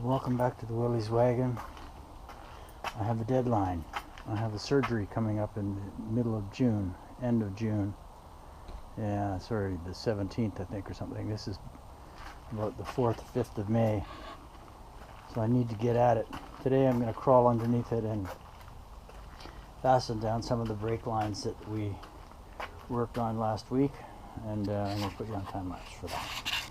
Welcome back to the Willys Wagon. I have a deadline. I have a surgery coming up in the middle of June, end of June. Yeah, sorry, the 17th I think or something. This is about the 4th, 5th of May. So I need to get at it. Today I'm going to crawl underneath it and fasten down some of the brake lines that we worked on last week. And I'm going to put you on time lapse for that.